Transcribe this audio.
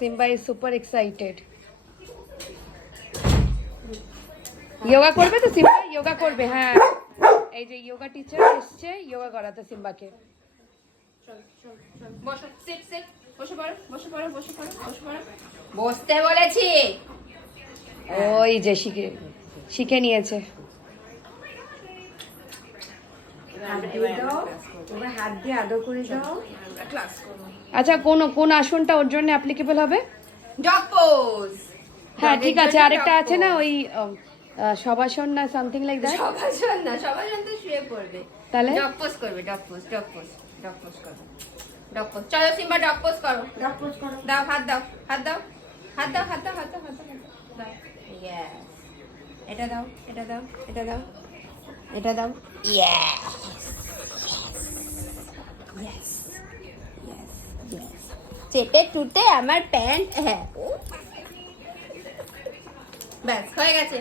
Simba is super excited. Yoga করবে তো Simba? Yoga করবে, হ্যাঁ। এই যে যোগা টিচার এসছে যোগা করাতে সিম্বাকে। বসো, সিট সিট, বসে পড়ো, বসে পড়ো, বসে পড়ো, বসে পড়ো। বসতে বলেছি। ওই যে শিখে নিয়েছে। হাত দিয়ে আদর করে দাও। ক্লাস করো। আচ্ছা কোন আসনটা ওর জন্য অ্যাপ্লিকেবল হবে? Dog pose. হ্যাঁ ঠিক আছে, আরেকটা আছে না ওই সবাসন না সামথিং লাইক দ্যাট? সবাসন না, সবাসন তো শুয়ে পড়বে। তাহলে ডগ পোজ করবে, dog pose, dog pose, dog pose করো। ডগ পোজ, চলো সিম্বা ডগ পোজ করো। ডগ পোজ করো। দাও, হাত দাও, হাত দাও, হাত দাও, হাত দাও, হাত দাও, হাত দাও, দাও। ইয়েস। এটা দাও, এটা দাও, এটা দাও, এটা দাও। ইয়েস। ইয়েস। ইয়েস। ইয়েস। চেটে টুটে আমার প্যান্ট, হ্যাঁ। ব্যাস হয়ে গেছে।